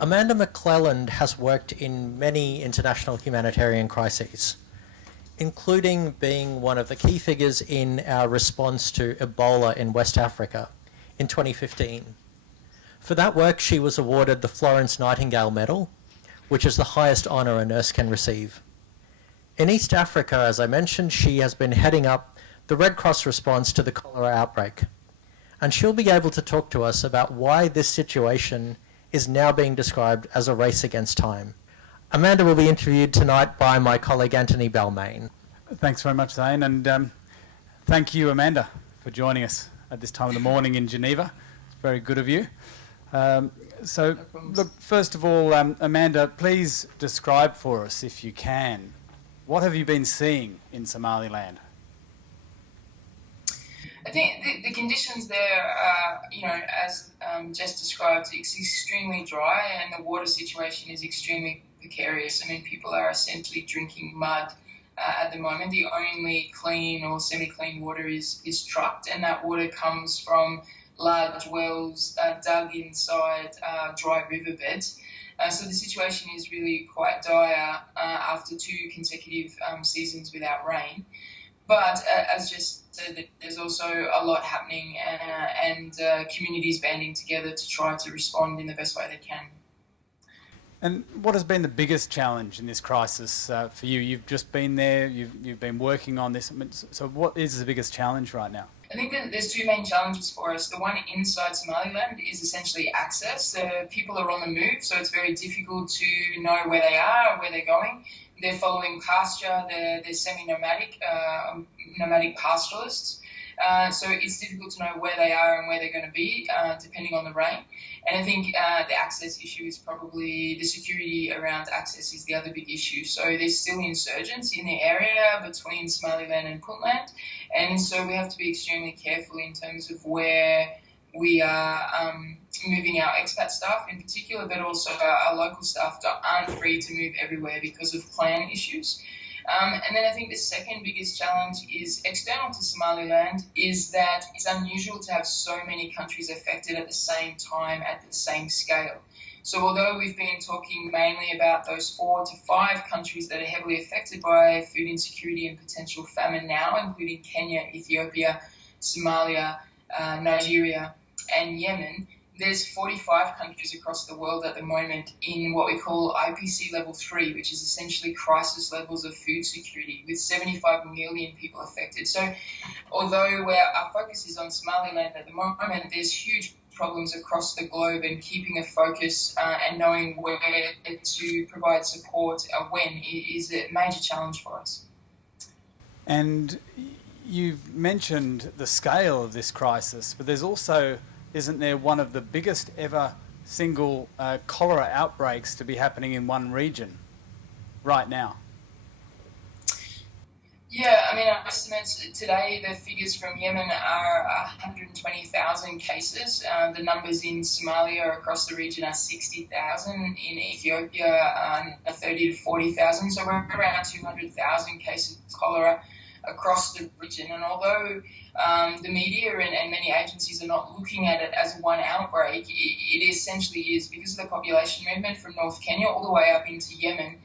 Amanda McClelland has worked in many international humanitarian crises, including being one of the key figures in our response to Ebola in West Africa in 2015. For that work, she was awarded the Florence Nightingale Medal, which is the highest honour a nurse can receive. In East Africa, as I mentioned, she has been heading up the Red Cross response to the cholera outbreak. And she'll be able to talk to us about why this situation is now being described as a race against time. Amanda will be interviewed tonight by my colleague Anthony Balmain. Thanks very much, Zane, and thank you, Amanda, for joining us at this time of the morning in Geneva. It's very good of you. Look, first of all, Amanda, please describe for us, if you can, what have you been seeing in Somaliland? I think the conditions there are, as Jess described, it's extremely dry and the water situation is extremely precarious. I mean, people are essentially drinking mud at the moment. The only clean or semi-clean water is trucked, and that water comes from large wells dug inside dry riverbeds. So the situation is really quite dire after 2 consecutive seasons without rain. But as just said, there's also a lot happening and communities banding together to try to respond in the best way they can. And what has been the biggest challenge in this crisis for you? You've just been there, you've been working on this. So what is the biggest challenge right now? I think that there's 2 main challenges for us. The one inside Somaliland is essentially access. People are on the move, so it's very difficult to know where they are or where they're going. They're following pasture, they're semi-nomadic, nomadic pastoralists. So it's difficult to know where they are and where they're going to be, depending on the rain. And I think the access issue is probably, the security around access is the other big issue. So there's still insurgents in the area between Somaliland and Puntland. And so we have to be extremely careful in terms of where we are moving our expat staff in particular, but also our local staff aren't free to move everywhere because of clan issues. And then I think the second biggest challenge is external to Somaliland, is that it's unusual to have so many countries affected at the same time, at the same scale. So although we've been talking mainly about those 4 to 5 countries that are heavily affected by food insecurity and potential famine now, including Kenya, Ethiopia, Somalia, Nigeria, and Yemen, there's 45 countries across the world at the moment in what we call IPC level 3, which is essentially crisis levels of food security, with 75 million people affected. So although our focus is on Somaliland at the moment, there's huge problems across the globe, and keeping a focus and knowing where to provide support when is a major challenge for us. And you've mentioned the scale of this crisis, but there's also, isn't there, one of the biggest ever single cholera outbreaks to be happening in one region right now? Yeah, I mean, our estimates today, the figures from Yemen are 120,000 cases. The numbers in Somalia across the region are 60,000. In Ethiopia, 30 to 40,000. So we're around 200,000 cases of cholera across the region. And although the media and many agencies are not looking at it as one outbreak, it essentially is, because of the population movement from North Kenya all the way up into Yemen.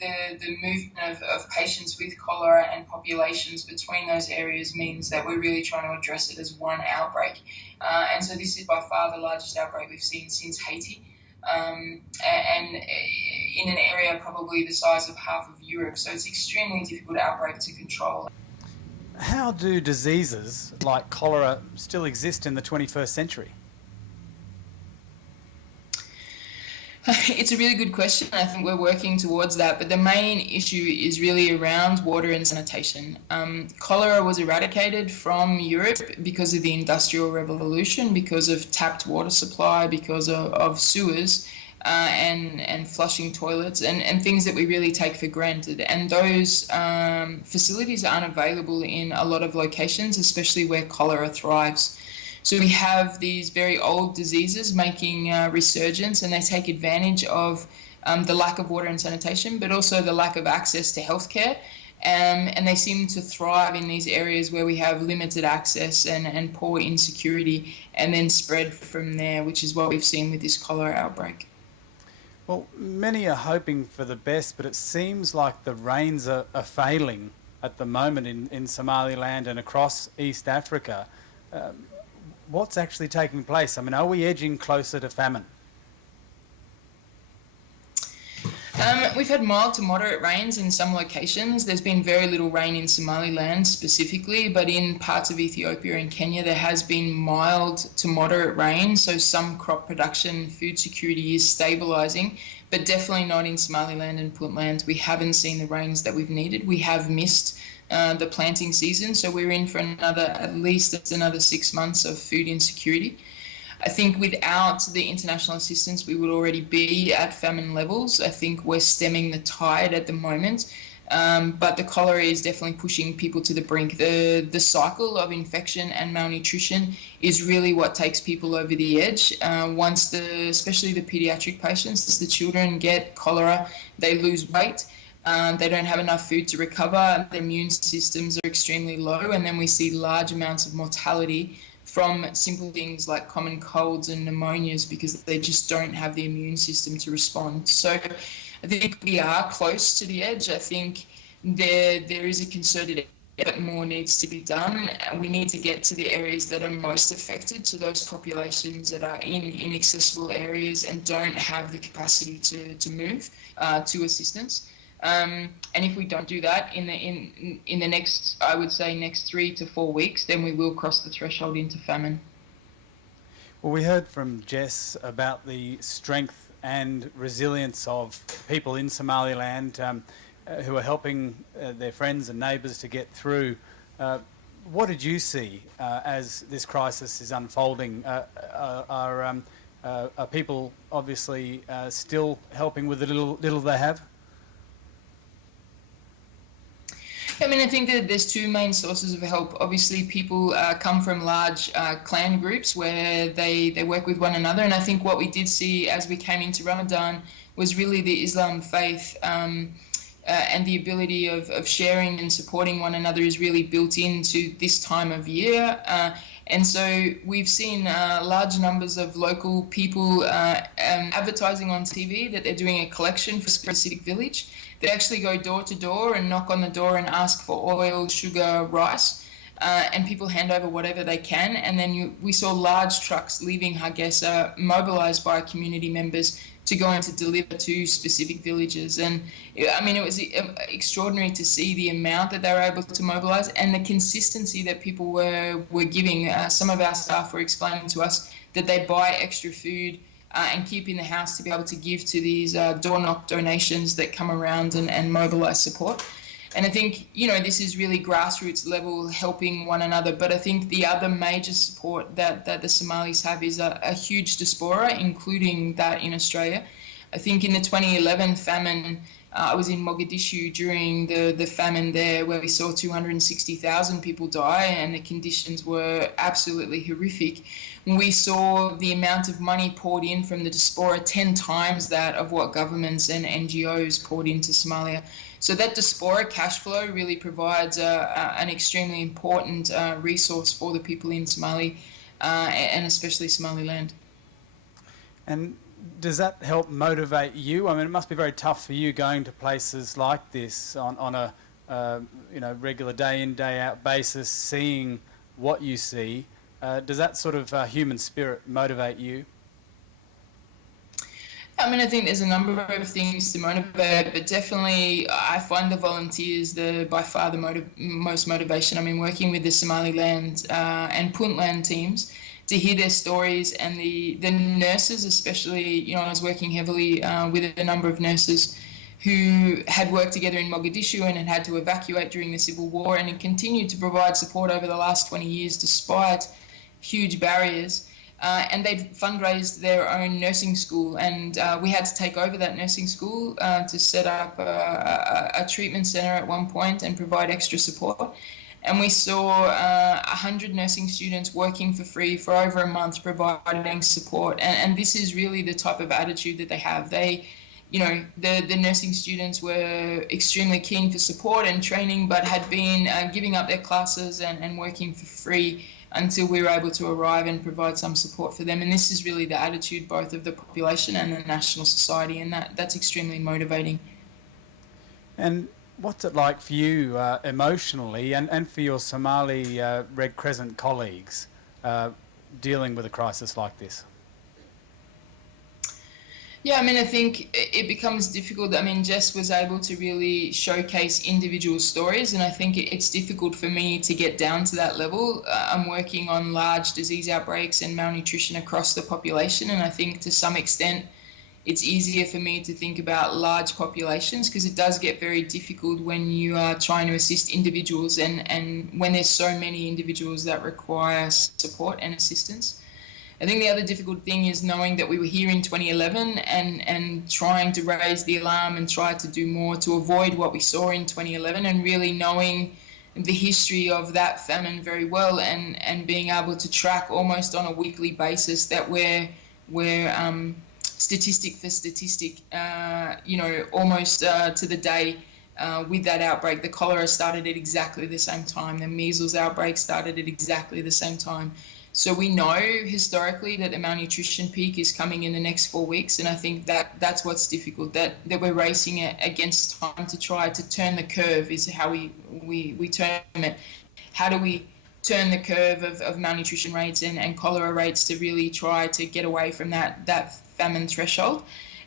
The movement of patients with cholera and populations between those areas means that we're really trying to address it as one outbreak. And so this is by far the largest outbreak we've seen since Haiti, and in an area probably the size of half of Europe. So it's extremely difficult outbreak to control. How do diseases like cholera still exist in the 21st century? It's a really good question. I think we're working towards that, but the main issue is really around water and sanitation. Cholera was eradicated from Europe because of the Industrial Revolution, because of tapped water supply, because of sewers and flushing toilets and things that we really take for granted. And those facilities aren't available in a lot of locations, especially where cholera thrives. So we have these very old diseases making resurgence, and they take advantage of the lack of water and sanitation, but also the lack of access to healthcare And they seem to thrive in these areas where we have limited access and poor insecurity, and then spread from there, which is what we've seen with this cholera outbreak. Well, many are hoping for the best, but it seems like the rains are failing at the moment in Somaliland and across East Africa. What's actually taking place? I mean, are we edging closer to famine? We've had mild to moderate rains in some locations. There's been very little rain in Somaliland specifically, but in parts of Ethiopia and Kenya there has been mild to moderate rain, so some crop production, food security is stabilising, but definitely not in Somaliland and Puntland. We haven't seen the rains that we've needed. We have missed the planting season, so we're in for at least another 6 months of food insecurity. I think without the international assistance, we would already be at famine levels. I think we're stemming the tide at the moment, but the cholera is definitely pushing people to the brink. The cycle of infection and malnutrition is really what takes people over the edge. Once especially the pediatric patients, the children get cholera, they lose weight. They don't have enough food to recover. Their immune systems are extremely low, and then we see large amounts of mortality from simple things like common colds and pneumonias because they just don't have the immune system to respond. So I think we are close to the edge. I think there is a concerted effort, more needs to be done. We need to get to the areas that are most affected, to those populations that are in inaccessible areas and don't have the capacity to move to assistance. And if we don't do that in the next, I would say next 3 to 4 weeks, then we will cross the threshold into famine. Well, we heard from Jess about the strength and resilience of people in Somaliland who are helping their friends and neighbours to get through. What did you see as this crisis is unfolding? Are people obviously still helping with the little they have? I mean, I think that there's two main sources of help. Obviously, people come from large clan groups where they work with one another. And I think what we did see as we came into Ramadan was really the Islam faith and the ability of sharing and supporting one another is really built into this time of year. And so we've seen large numbers of local people advertising on TV that they're doing a collection for a specific village. They actually go door to door and knock on the door and ask for oil, sugar, rice, and people hand over whatever they can. And then we saw large trucks leaving Hargeisa, mobilised by community members to go and to deliver to specific villages. And I mean, it was extraordinary to see the amount that they were able to mobilise and the consistency that people were giving. Some of our staff were explaining to us that they buy extra food and keep in the house to be able to give to these door knock donations that come around and mobilise support. And I think, this is really grassroots level helping one another. But I think the other major support that the Somalis have is a huge diaspora, including that in Australia. I think in the 2011 famine, I was in Mogadishu during the famine there, where we saw 260,000 people die and the conditions were absolutely horrific. We saw the amount of money poured in from the diaspora 10 times that of what governments and NGOs poured into Somalia. So that diaspora cash flow really provides an extremely important resource for the people in Somali and especially Somaliland. And does that help motivate you? I mean, it must be very tough for you going to places like this on a regular day in, day out basis, seeing what you see. Does that sort of human spirit motivate you? I mean, I think there's a number of things to motivate, but definitely I find the volunteers by far the most motivation. I mean, working with the Somaliland and Puntland teams to hear their stories, and the nurses especially, I was working heavily with a number of nurses who had worked together in Mogadishu and had to evacuate during the civil war and had continued to provide support over the last 20 years despite huge barriers. And they'd fundraised their own nursing school, and we had to take over that nursing school to set up a treatment centre at one point and provide extra support. And we saw 100 nursing students working for free for over a month, providing support. And this is really the type of attitude that they have. They the nursing students were extremely keen for support and training, but had been giving up their classes and working for free until we were able to arrive and provide some support for them. And this is really the attitude both of the population and the national society, and that's extremely motivating. And what's it like for you emotionally and for your Somali Red Crescent colleagues dealing with a crisis like this? Yeah, I mean, I think it becomes difficult. I mean, Jess was able to really showcase individual stories, and I think it's difficult for me to get down to that level. I'm working on large disease outbreaks and malnutrition across the population, and I think to some extent it's easier for me to think about large populations because it does get very difficult when you are trying to assist individuals and when there's so many individuals that require support and assistance. I think the other difficult thing is knowing that we were here in 2011 and trying to raise the alarm and try to do more to avoid what we saw in 2011, and really knowing the history of that famine very well and being able to track almost on a weekly basis that we're statistic for statistic, almost to the day with that outbreak. The cholera started at exactly the same time. The measles outbreak started at exactly the same time. So we know historically that the malnutrition peak is coming in the next 4 weeks, and I think that's what's difficult, that we're racing it against time to try to turn the curve is how we term it. How do we turn the curve of malnutrition rates and cholera rates to really try to get away from that famine threshold?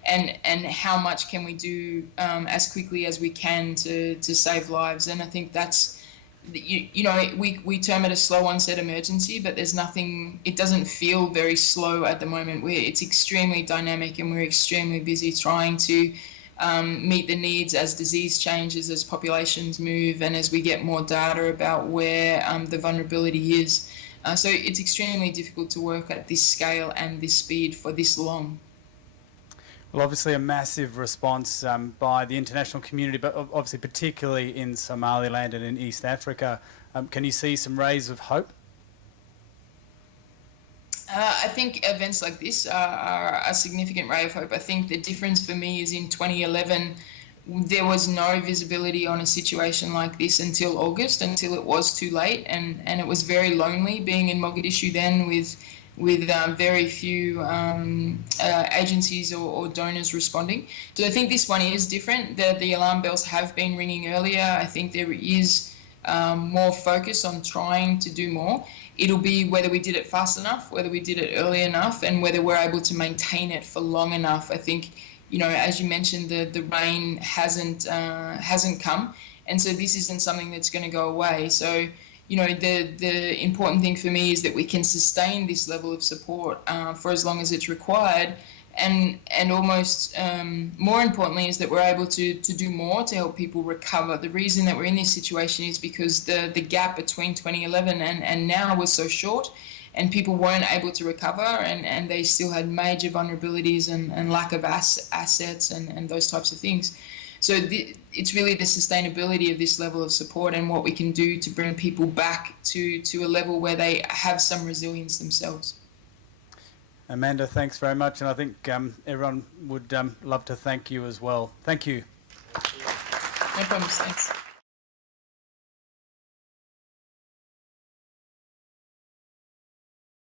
And how much can we do as quickly as we can to save lives? And I think that's, we term it a slow onset emergency, but there's nothing, it doesn't feel very slow at the moment. It's extremely dynamic, and we're extremely busy trying to meet the needs as disease changes, as populations move, and as we get more data about where the vulnerability is. So it's extremely difficult to work at this scale and this speed for this long. Well, obviously a massive response by the international community, but obviously particularly in Somaliland and in East Africa. Can you see some rays of hope? I think events like this are a significant ray of hope. I think the difference for me is in 2011, there was no visibility on a situation like this until August, until it was too late, and it was very lonely being in Mogadishu then with very few agencies or donors responding. So I think this one is different. The alarm bells have been ringing earlier. I think there is more focus on trying to do more. It'll be whether we did it fast enough, whether we did it early enough, and whether we're able to maintain it for long enough. I think, as you mentioned, the rain hasn't come, and so this isn't something that's going to go away. So the important thing for me is that we can sustain this level of support for as long as it's required, and almost more importantly is that we're able to do more to help people recover. The reason that we're in this situation is because the gap between 2011 and now was so short, and people weren't able to recover, and they still had major vulnerabilities and lack of assets and those types of things. So it's really the sustainability of this level of support and what we can do to bring people back to a level where they have some resilience themselves. Amanda, thanks very much, and I think everyone would love to thank you as well. Thank you. No problems, thanks.